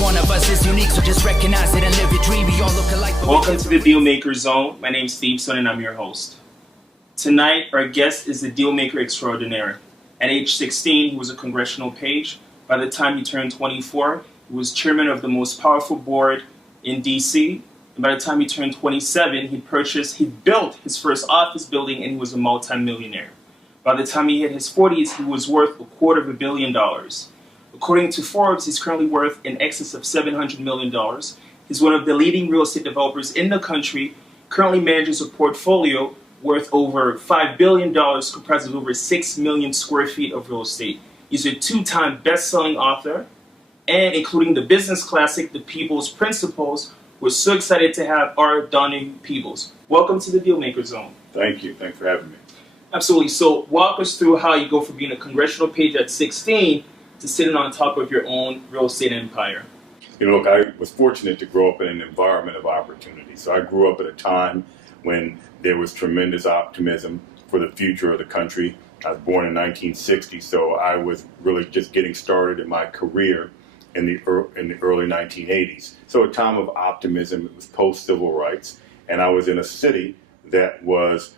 one of us is unique, so just recognize it and live your dream. We all look alike. Welcome to the Dealmaker Zone. My name is Steveson and I'm your host. Tonight, our guest is the Dealmaker extraordinaire. At age 16, he was a congressional page. By the time he turned 24, he was chairman of the most powerful board in DC. And by the time he turned 27, he built his first office building and he was a multi-millionaire. By the time he hit his 40s, he was worth $250 million. According to Forbes, he's currently worth in excess of $700 million. He's one of the leading real estate developers in the country, currently manages a portfolio worth over $5 billion, comprised of over 6 million square feet of real estate. He's a two-time best-selling author, and including the business classic, The Peebles Principles. We're so excited to have our Don Peebles. Welcome to the Dealmaker Zone. Thank you. Thanks for having me. Absolutely. So walk us through how you go from being a congressional page at 16 to sitting on top of your own real estate empire. You know, look, I was fortunate to grow up in an environment of opportunity. So I grew up at a time when there was tremendous optimism for the future of the country. I was born in 1960, so I was really just getting started in my career in the early 1980s. So a time of optimism. It was post-civil rights, and I was in a city that was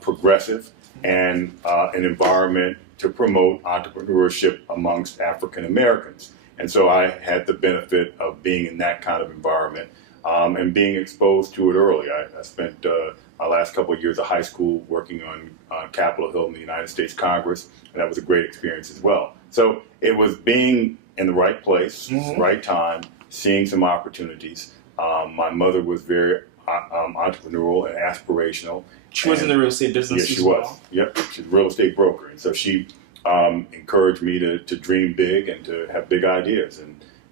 progressive and an environment to promote entrepreneurship amongst African Americans. And so I had the benefit of being in that kind of environment and being exposed to it early. I spent my last couple of years of high school working on Capitol Hill in the United States Congress, and that was a great experience as well. So it was being in the right place, right time, seeing some opportunities. My mother was very entrepreneurial and aspirational. She was in the real estate business as well. Yes, she was. Yep, she's a real estate broker. And so she encouraged me to dream big and to have big ideas.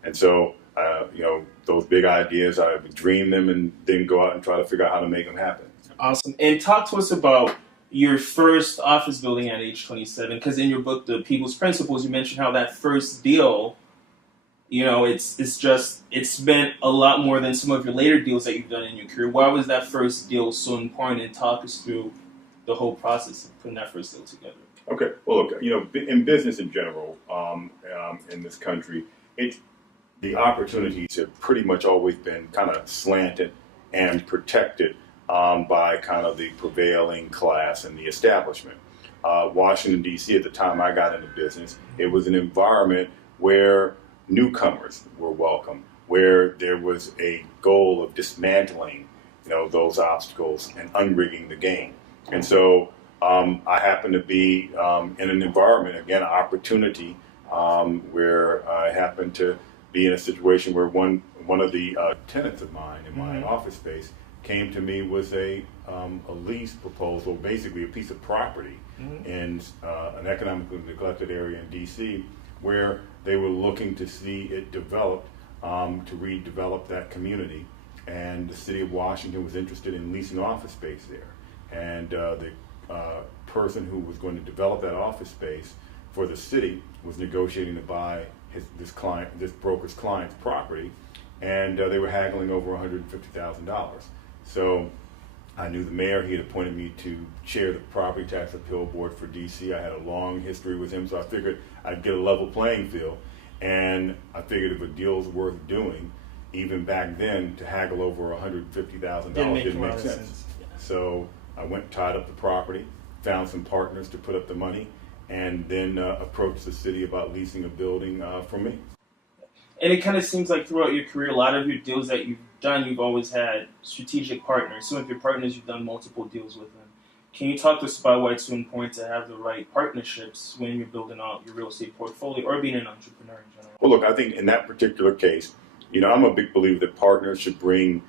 And so, you know, those big ideas, I would dream them and then go out and try to figure out how to make them happen. Awesome. And talk to us about your first office building at age 27, because in your book, The People's Principles, you mentioned how that first deal, you know, it's meant a lot more than some of your later deals that you've done in your career. Why was that first deal so important? And talk us through the whole process of putting that first deal together. Okay. Well, look, you know, in business in general, in this country, the opportunities have pretty much always been kind of slanted and protected by kind of the prevailing class and the establishment. Washington, D.C., at the time I got into business, it was an environment where newcomers were welcome, where there was a goal of dismantling, you know, those obstacles and unrigging the game. And so I happened to be in an environment, again, opportunity, where I happened to be in a situation where one of the tenants of mine in my office space came to me with a lease proposal, basically a piece of property in an economically neglected area in D.C., where they were looking to see it developed, to redevelop that community. And the city of Washington was interested in leasing office space there. And the person who was going to develop that office space for the city was negotiating to buy this broker's client's property, and they were haggling over $150,000. So I knew the mayor. He had appointed me to chair the property tax appeal board for DC. I had a long history with him, so I figured I'd get a level playing field. And I figured if a deal's worth doing, even back then, to haggle over $150,000 didn't make sense. Yeah. So I went and tied up the property, found some partners to put up the money, and then approached the city about leasing a building from me. And it kind of seems like throughout your career, a lot of your deals that you've done, you've always had strategic partners. Some of your partners, you've done multiple deals with them. Can you talk to us about why it's so important to have the right partnerships when you're building out your real estate portfolio or being an entrepreneur in general? Well, look, I think in that particular case, you know, I'm a big believer that partners should bring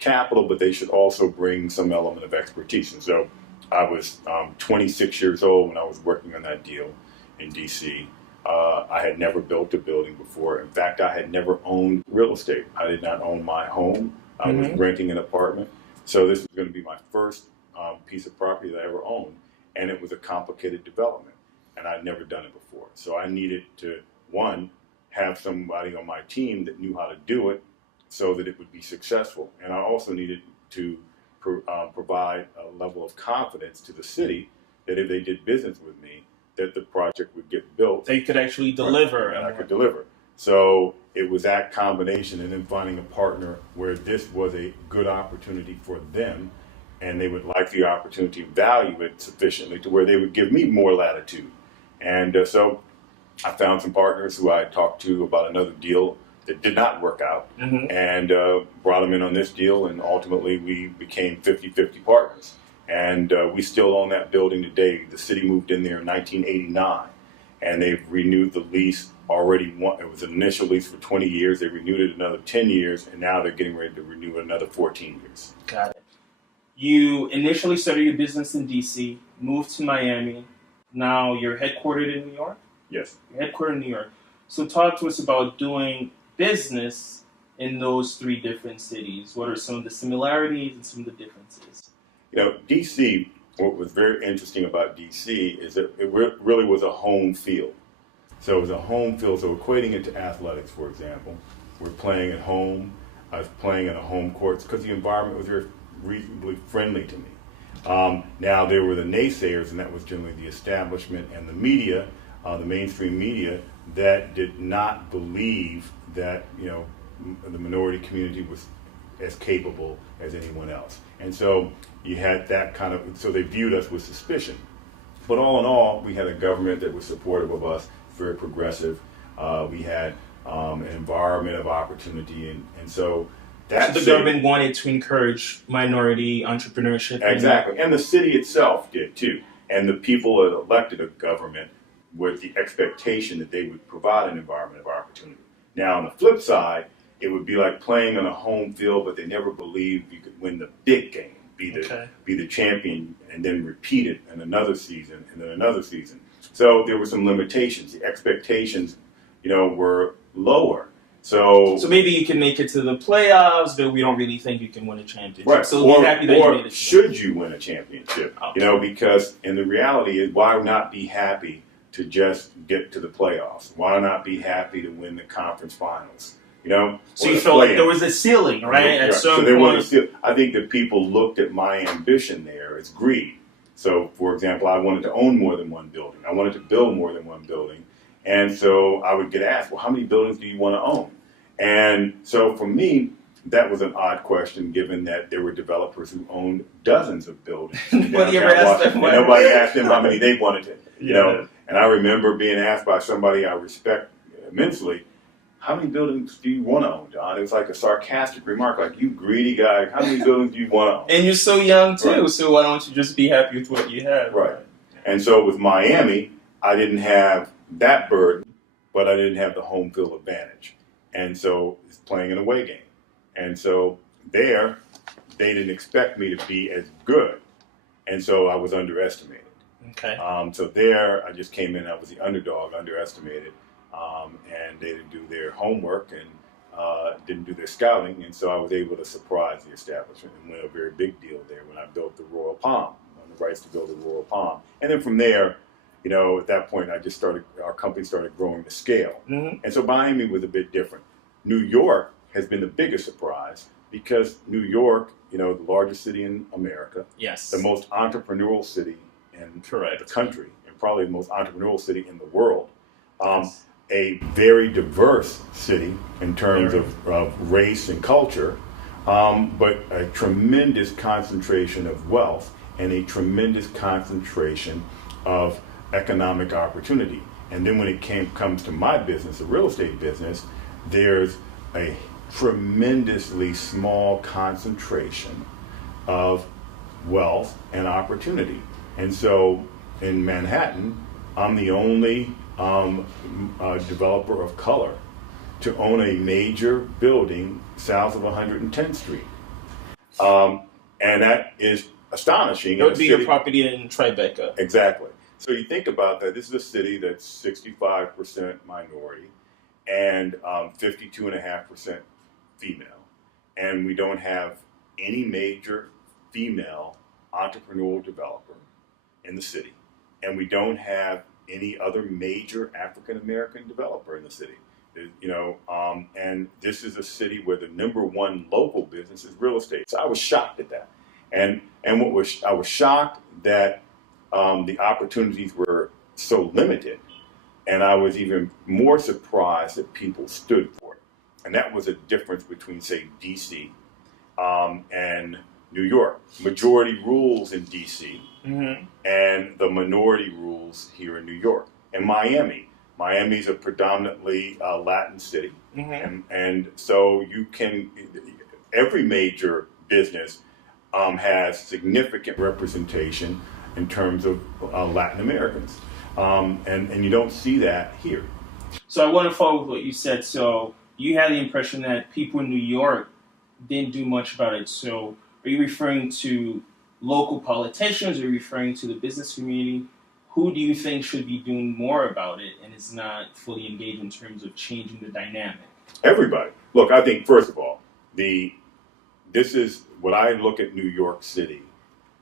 capital, but they should also bring some element of expertise. And so I was 26 years old when I was working on that deal in D.C. I had never built a building before. In fact, I had never owned real estate. I did not own my home. I was renting an apartment. So this was going to be my first piece of property that I ever owned. And it was a complicated development. And I'd never done it before. So I needed to, one, have somebody on my team that knew how to do it so that it would be successful. And I also needed to provide a level of confidence to the city that if they did business with me, that the project would get built. They could actually deliver. And I could deliver. So it was that combination, and then finding a partner where this was a good opportunity for them, and they would like the opportunity, value it sufficiently to where they would give me more latitude. And so I found some partners who I talked to about another deal that did not work out, and brought them in on this deal, and ultimately we became 50-50 partners. And we still own that building today. The city moved in there in 1989, and they've renewed the lease already. It was an initial lease for 20 years. They renewed it another 10 years, and now they're getting ready to renew another 14 years. Got it. You initially started your business in D.C., moved to Miami. Now you're headquartered in New York? Yes. You're headquartered in New York. So talk to us about doing business in those three different cities. What are some of the similarities and some of the differences? You know, D.C., what was very interesting about D.C. is that it really was a home field. So it was a home field, so equating it to athletics, for example. We're playing at home. I was playing in a home courts because the environment was very reasonably friendly to me. Now, there were the naysayers, and that was generally the establishment and the media, the mainstream media, that did not believe that, you know, the minority community was as capable as anyone else. And so you had that kind of, so they viewed us with suspicion. But all in all, we had a government that was supportive of us, very progressive. We had an environment of opportunity, and so that So the government wanted to encourage minority entrepreneurship. Exactly, and the city itself did too. And the people that elected a government with the expectation that they would provide an environment of opportunity. Now, on the flip side, it would be like playing on a home field, but they never believed you could win the big game, be the champion, and then repeat it in another season and then another season. So there were some limitations. The expectations, you know, were lower. So maybe you can make it to the playoffs, but we don't really think you can win a championship. Right. So we're happy that you made it. Should you win a championship? Okay. You know, because and the reality is, why not be happy to just get to the playoffs? Why not be happy to win the conference finals? You know. So you felt like there was a ceiling, right? At some point, was a ceiling. I think that people looked at my ambition there as greed. So, for example, I wanted to own more than one building. I wanted to build more than one building. And so I would get asked, well, how many buildings do you want to own? And so for me, that was an odd question, given that there were developers who owned dozens of buildings. Nobody ever asked them. And nobody asked them how many they wanted to, you know. And I remember being asked by somebody I respect immensely, how many buildings do you want to own, Don? It was like a sarcastic remark, like, you greedy guy, how many buildings do you want to own? And you're so young, too, Right. So why don't you just be happy with what you have? Right. And so with Miami, I didn't have that burden, but I didn't have the home field advantage. And so it's playing an away game. And so there, they didn't expect me to be as good. And so I was underestimated. Okay. So there, I just came in, I was the underdog, underestimated. And they didn't do their homework and didn't do their scouting. And so I was able to surprise the establishment and win a very big deal there when I built the Royal Palm, the rights to build the Royal Palm. And then from there, you know, at that point, our company started growing to scale. Mm-hmm. And so Miami was a bit different. New York has been the biggest surprise because New York, you know, the largest city in America, Yes. the most entrepreneurial city in Correct. the country, and probably the most entrepreneurial city in the world. Yes. A very diverse city in terms of race and culture, but a tremendous concentration of wealth and a tremendous concentration of economic opportunity. And then when it comes to my business, the real estate business, there's a tremendously small concentration of wealth and opportunity. And so in Manhattan, I'm the only developer of color to own a major building south of 110th Street. And that is astonishing. That would be your property in Tribeca. Exactly. So you think about that. This is a city that's 65% minority and 52.5% female. And we don't have any major female entrepreneurial developer in the city. And we don't have any other major African-American developer in the city. You know, and this is a city where the number one local business is real estate. So I was shocked at that. And I was shocked that the opportunities were so limited, And I was even more surprised that people stood for it. And that was a difference between, say, D.C. And New York. Majority rules in D.C. And the minority rules here in New York. And Miami. Miami's a predominantly Latin city. And so you can, every major business has significant representation in terms of Latin Americans. And you don't see that here. So I want to follow with what you said. So you had the impression that people in New York didn't do much about it. So are you referring to local politicians? Or are you referring to the business community? Who do you think should be doing more about it and is not fully engaged in terms of changing the dynamic? Everybody. Look, I think, first of all, this is what I look at New York City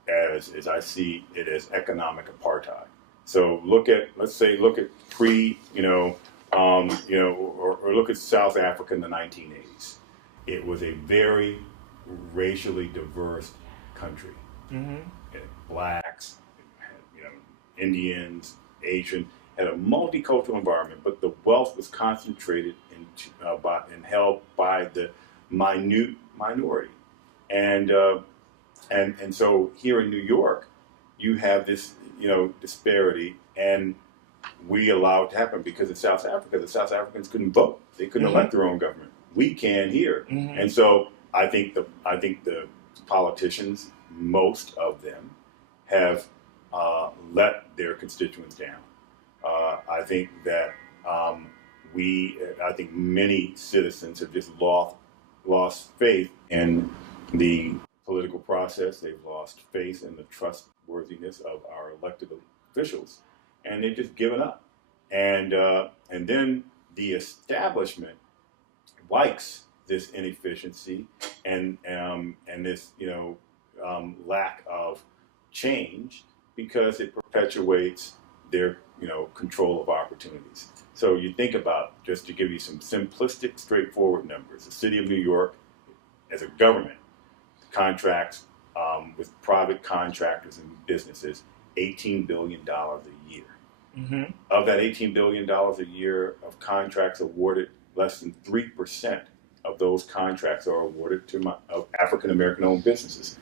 as I see it as economic apartheid. So look at pre, or look at South Africa in the 1980s. It was a very racially diverse country. It had blacks, it had, Indians, Asian, had a multicultural environment, but the wealth was concentrated and held by the minute minority. And so here in New York, you have this, disparity, and we allow it to happen because in South Africa, the South Africans couldn't vote; they couldn't elect their own government. We can here, and so I think the politicians, most of them, have let their constituents down. I think that I think many citizens have just lost faith in the political process. They've lost faith in the trustworthiness of our elected officials, and they've just given up. And then the establishment likes this inefficiency and this lack of change because it perpetuates their control of opportunities. So you think about, just to give you some simplistic, straightforward numbers, the city of New York, as a government, contracts with private contractors and businesses $18 billion a year. Of that $18 billion a year of contracts awarded, less than 3% of those contracts are awarded to African American owned businesses.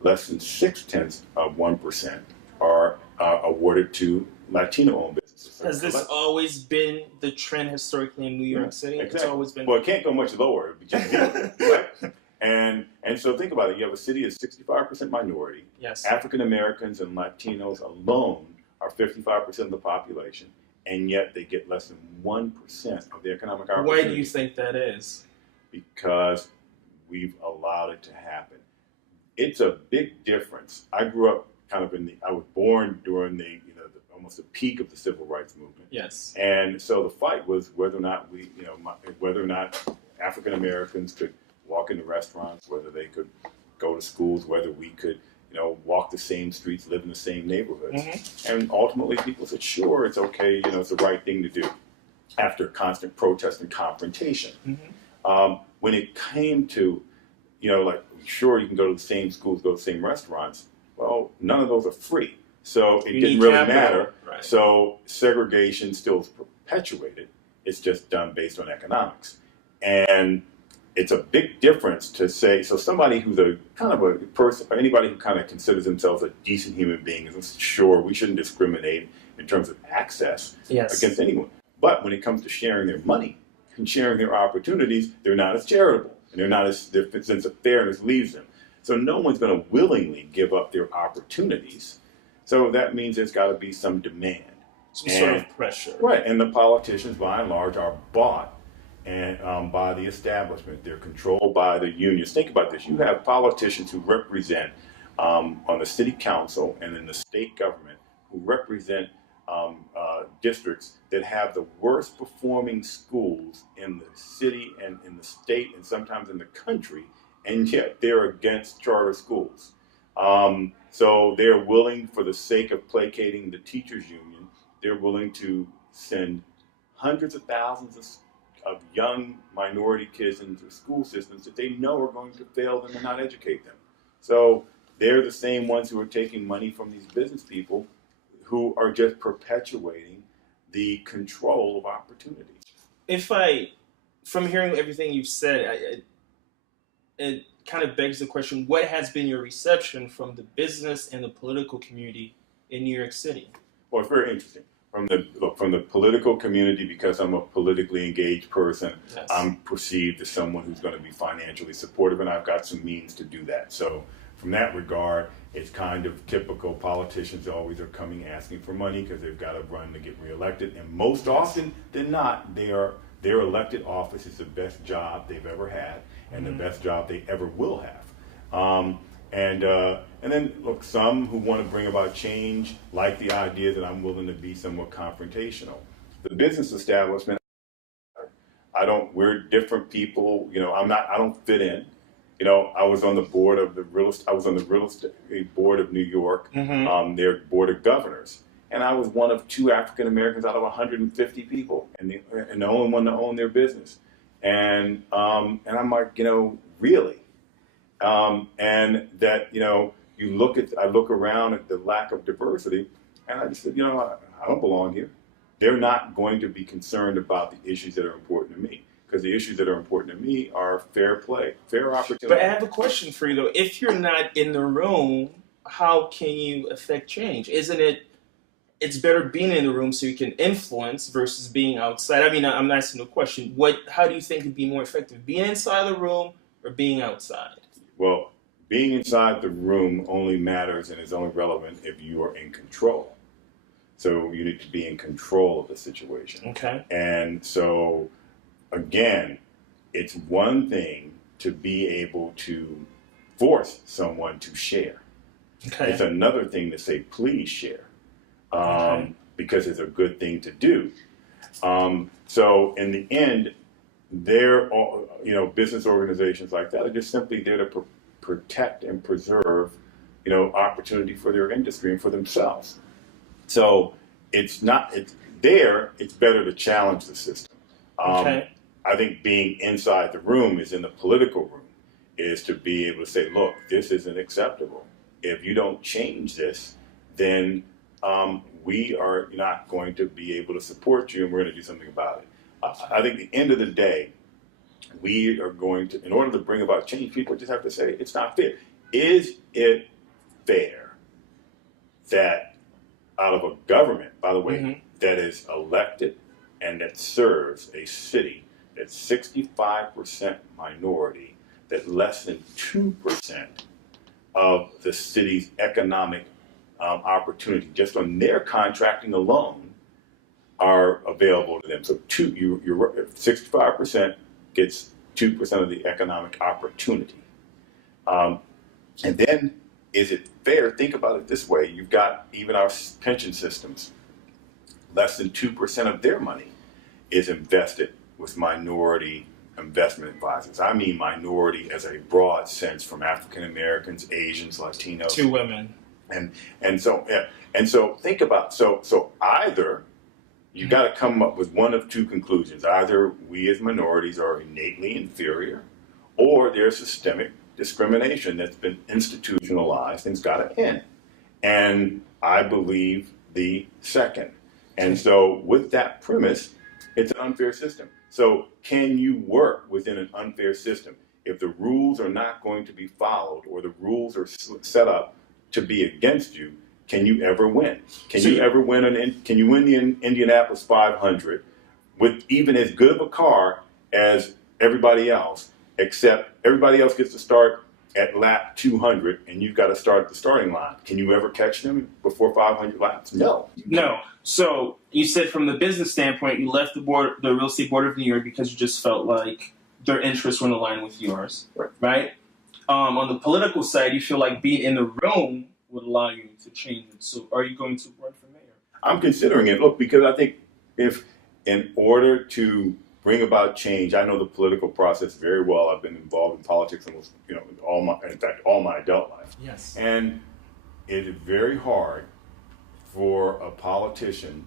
Less than 0.6% are awarded to Latino owned businesses. Has this always been the trend historically in New York City? Exactly. It's always been. Well, it can't go much lower. It would just be, right? And so think about it. You have a city that's 65% minority. Yes. African Americans and Latinos alone are 55% of the population, and yet they get less than 1% of the economic opportunity. Why do you think that is? Because we've allowed it to happen. It's a big difference. I grew up I was born during almost the peak of the civil rights movement. Yes. And so the fight was whether or not African Americans could walk into restaurants, whether they could go to schools, whether we could, walk the same streets, live in the same neighborhoods. And ultimately people said, sure, it's okay, it's the right thing to do after constant protest and confrontation. When it came to, sure, you can go to the same schools, go to the same restaurants. Well, none of those are free. So it didn't really matter. Right. So segregation still is perpetuated. It's just done based on economics. And it's a big difference to say, so somebody who's a kind of a person, or anybody who kind of considers themselves a decent human being is sure we shouldn't discriminate in terms of access against anyone. But when it comes to sharing their money and sharing their opportunities, they're not as charitable. And their sense of fairness leaves them. So no one's going to willingly give up their opportunities. So that means there's got to be some demand. Some sort of pressure. Right, and the politicians, by and large, are bought and by the establishment. They're controlled by the unions. Think about this. You have politicians who represent on the city council and in the state government who represent districts that have the worst performing schools in the city and in the state and sometimes in the country, and yet they're against charter schools. So they're willing, for the sake of placating the teachers union, they're willing to send hundreds of thousands of young minority kids into school systems that they know are going to fail them and not educate them. So they're the same ones who are taking money from these business people who are just perpetuating the control of opportunity. From hearing everything you've said, it kind of begs the question, what has been your reception from the business and the political community in New York City? Well, it's very interesting. From the political community, because I'm a politically engaged person, Yes. I'm perceived as someone who's going to be financially supportive, and I've got some means to do that. So from that regard, it's kind of typical. Politicians always are coming asking for money because they've got to run to get reelected, and most often than not, their elected office is the best job they've ever had and the best job they ever will have. And then look, some who want to bring about change like the idea that I'm willing to be somewhat confrontational. The business establishment, we're different people. I don't fit in. I was on the board of the real estate board of New York, their board of governors. And I was one of 2 African Americans out of 150 people, and the only one to own their business. And I'm like, really? And that, I look around at the lack of diversity, and I just said, I don't belong here. They're not going to be concerned about the issues that are important to me, because the issues that are important to me are fair play, fair opportunity. But I have a question for you, though. If you're not in the room, how can you affect change? Isn't it's better being in the room so you can influence versus being outside? I mean, I'm asking the question. How do you think it'd be more effective, being inside the room or being outside? Well, being inside the room only matters and is only relevant if you are in control. So you need to be in control of the situation. Okay. And so, again, it's one thing to be able to force someone to share. Okay. It's another thing to say, please share, because it's a good thing to do. So in the end, business organizations like that are just simply there to protect and preserve, opportunity for their industry and for themselves. So it's better to challenge the system. Okay. I think being inside the room is in the political room, is to be able to say, look, this isn't acceptable. If you don't change this, then we are not going to be able to support you, and we're going to do something about it. I think at the end of the day, we are going to, in order to bring about change, people just have to say, it's not fair. Is it fair that out of a government, by the way, that is elected and that serves a city that's 65% minority, that less than 2% of the city's economic opportunity, just on their contracting alone, are available to them? So you're 65% gets 2% of the economic opportunity. And then, is it fair? Think about it this way. You've got even our pension systems. Less than 2% of their money is invested with minority investment advisors. I mean minority as a broad sense, from African Americans, Asians, Latinos. 2 women. And so think about, so either you got to come up with one of 2 conclusions. Either we as minorities are innately inferior, or there's systemic discrimination that's been institutionalized and's got to end. And I believe the second. And so with that premise, it's an unfair system. So can you work within an unfair system? If the rules are not going to be followed, or the rules are set up to be against you, can you ever win? Can you ever win? Can you win the Indianapolis 500 with even as good of a car as everybody else, except everybody else gets to start at lap 200 and you've got to start at the starting line? Can you ever catch them before 500 laps? No. No. So you said from the business standpoint, you left the real estate board of New York because you just felt like their interests were in line with yours, right? On the political side, you feel like being in the room would allow you to change it. So are you going to run for mayor? I'm considering it. Look, because I think if in order to bring about change, I know the political process very well. I've been involved in politics almost, all my adult life. Yes. And it is very hard for a politician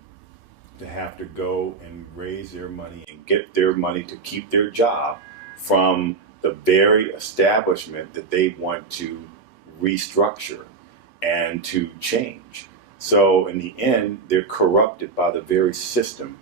to have to go and raise their money and get their money to keep their job from the very establishment that they want to restructure and to change. So in the end, they're corrupted by the very system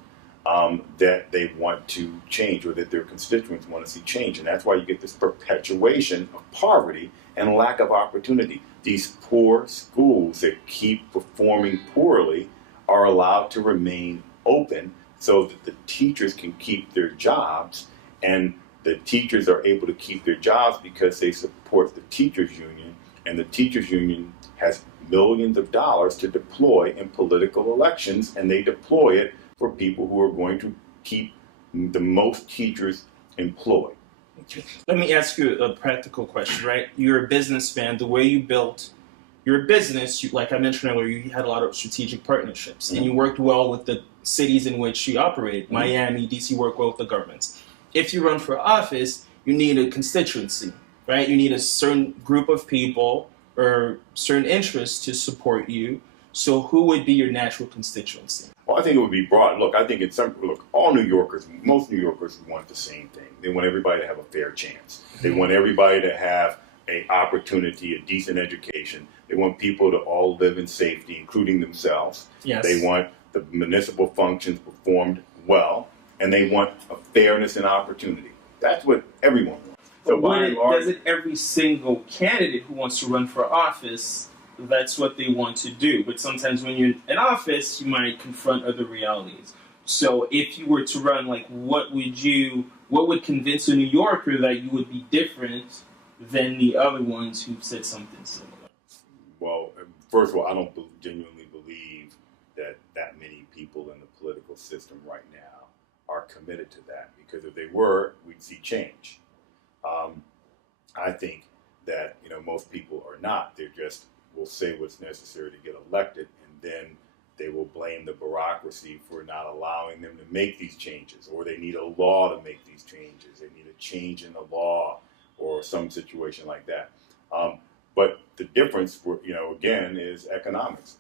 that they want to change, or that their constituents want to see change. And that's why you get this perpetuation of poverty and lack of opportunity. These poor schools that keep performing poorly are allowed to remain open so that the teachers can keep their jobs, and the teachers are able to keep their jobs because they support the teachers union, and the teachers union has millions of dollars to deploy in political elections, and they deploy it for people who are going to keep the most teachers employed. Let me ask you a practical question, right? You're a businessman. The way you built your business, like I mentioned earlier, you had a lot of strategic partnerships, and you worked well with the cities in which you operated. Miami, DC worked well with the governments. If you run for office, you need a constituency, right? You need a certain group of people or certain interests to support you. So who would be your natural constituency? Well, I think it would be broad. Look, I think all New Yorkers, most New Yorkers want the same thing. They want everybody to have a fair chance. They want everybody to have an opportunity, a decent education. They want people to all live in safety, including themselves. Yes. They want the municipal functions performed well, and they want a fairness and opportunity. That's what everyone wants. So doesn't every single candidate who wants to run for office, that's what they want to do? But sometimes when you're in office, you might confront other realities. So if you were to run, like, what would convince a New Yorker that you would be different than the other ones who've said something similar? Well, first of all, I don't genuinely believe that many people in the political system right now are committed to that, because if they were, we'd see change. I think that most people are not. They just will say what's necessary to get elected, and then they will blame the bureaucracy for not allowing them to make these changes, or they need a law to make these changes. They need a change in the law or some situation like that. But the difference, again, is economics.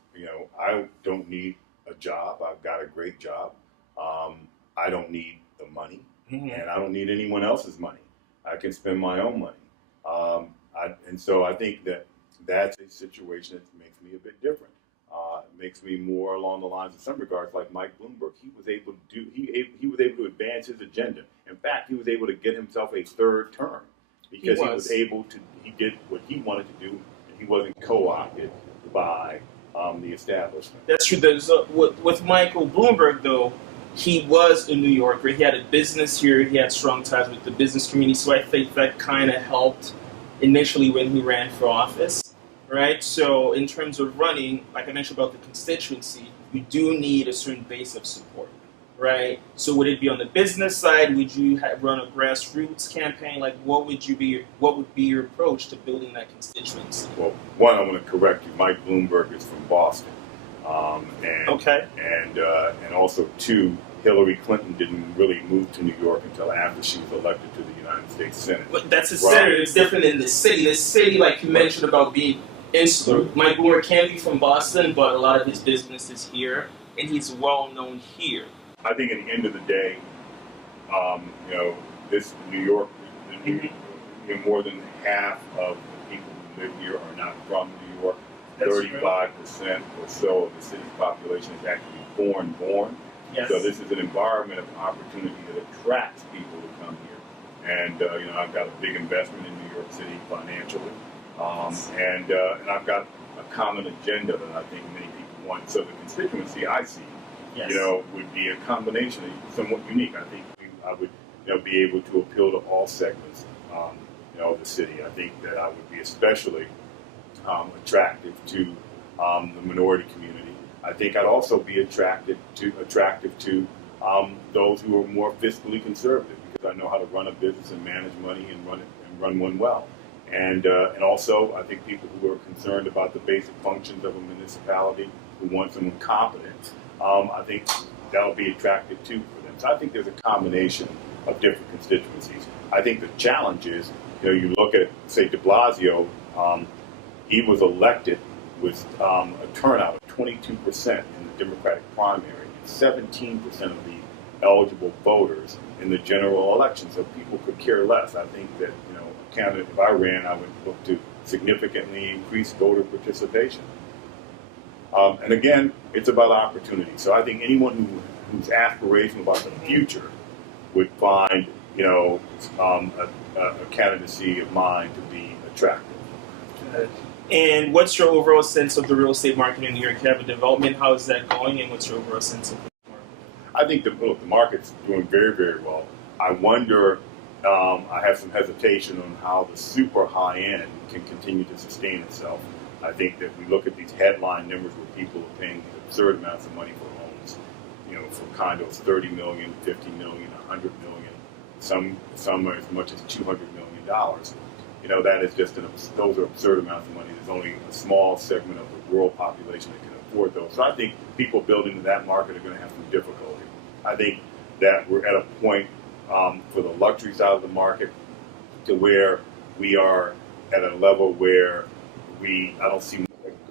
I don't need a job. I've got a great job. I don't need the money, and I don't need anyone else's money. I can spend my own money. And so I think that's a situation that makes me a bit different. It makes me more along the lines, in some regards, like Mike Bloomberg. He was able to advance his agenda. In fact, he was able to get himself a third term because he did what he wanted to do, and he wasn't co-opted by the establishment. That's true. With Michael Bloomberg, though, he was a New Yorker. He had a business here. He had strong ties with the business community. So I think that kind of helped initially when he ran for office, right? So in terms of running, like I mentioned about the constituency, you do need a certain base of support, right? So would it be on the business side? Would you run a grassroots campaign? Like, what would be your approach to building that constituency? Well, one, I want to correct you. Mike Bloomberg is from Boston. And also, two, Hillary Clinton didn't really move to New York until after she was elected to the United States Senate. But that's a center. It's different in the city. The city, like you mentioned about being insular. Mike Bloomberg can be from Boston, but a lot of his business is here, and he's well known here. I think at the end of the day, this New York, more than half of the people who live here are not from New York. 35% or so of the city's population is actually foreign-born. Yes. So this is an environment of opportunity that attracts people to come here. And I've got a big investment in New York City financially, and I've got a common agenda that I think many people want. So the constituency I see, would be a combination of somewhat unique. I think I would be able to appeal to all segments of the city. I think that I would be especially attractive to the minority community. I think I'd also be attractive to those who are more fiscally conservative, because I know how to run a business and manage money and run one well. And also, I think people who are concerned about the basic functions of a municipality, who want someone competent, I think that'll be attractive too for them. So I think there's a combination of different constituencies. I think the challenge is, you look at, say, de Blasio. He was elected with a turnout of 22% in the Democratic primary, and 17% of the eligible voters in the general election. So people could care less. I think that, a candidate, if I ran, I would look to significantly increase voter participation. And again, it's about opportunity. So I think anyone who's aspirational about the future would find, a candidacy of mine to be attractive. And what's your overall sense of the real estate market in New York? You have a development. How is that going? And what's your overall sense of the market? I think the market's doing very, very well. I wonder, I have some hesitation on how the super high end can continue to sustain itself. I think that we look at these headline numbers where people are paying absurd amounts of money for homes, for condos, 30 million, 50 million, 100 million, some are as much as $200 million. That is just those are absurd amounts of money. There's only a small segment of the world population that can afford those. So I think people building into that market are going to have some difficulty. I think that we're at a point for the luxury side of the market to where we are at a level where I don't see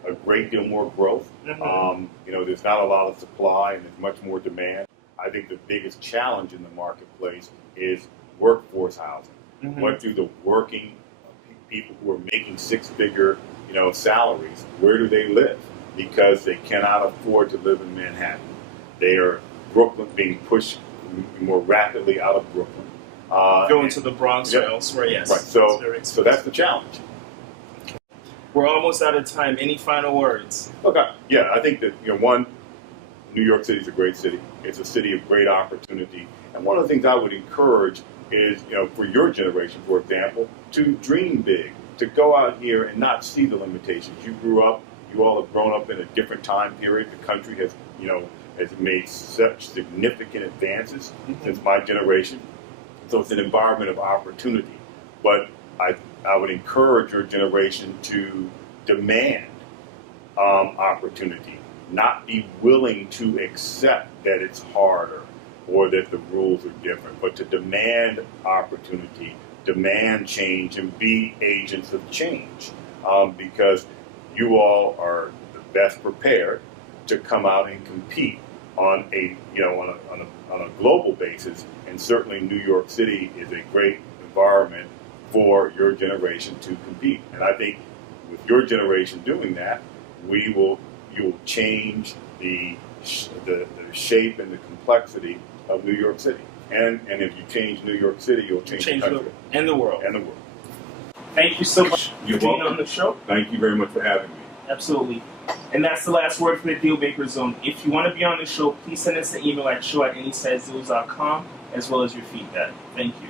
a great deal more growth. Mm-hmm. There's not a lot of supply and there's much more demand. I think the biggest challenge in the marketplace is workforce housing. Mm-hmm. What do the working people who are making six-figure, salaries, where do they live? Because they cannot afford to live in Manhattan. They are being pushed more rapidly out of Brooklyn. Going to the Bronx or elsewhere, yes. Right. So that's the challenge. We're almost out of time. Any final words? Okay. Yeah, I think that one, New York City is a great city. It's a city of great opportunity, and one of the things I would encourage is, for your generation, for example, to dream big, to go out here and not see the limitations. You all have grown up in a different time period. The country has made such significant advances since my generation. So it's an environment of opportunity. But I would encourage your generation to demand opportunity, not be willing to accept that it's harder or that the rules are different, but to demand opportunity, demand change, and be agents of change, because you all are the best prepared to come out and compete on a global basis, and certainly New York City is a great environment for your generation to compete. And I think with your generation doing that, you will change the shape and the complexity of New York City. And if you change New York City, you'll change the country. And the world. And the world. Thank you so much You're for being welcome. on the show. Thank you very much for having me. Absolutely. And that's the last word for the Dealmaker Zone. If you want to be on the show, please send us an email at show@AnySizeDeals.com, as well as your feedback. Thank you.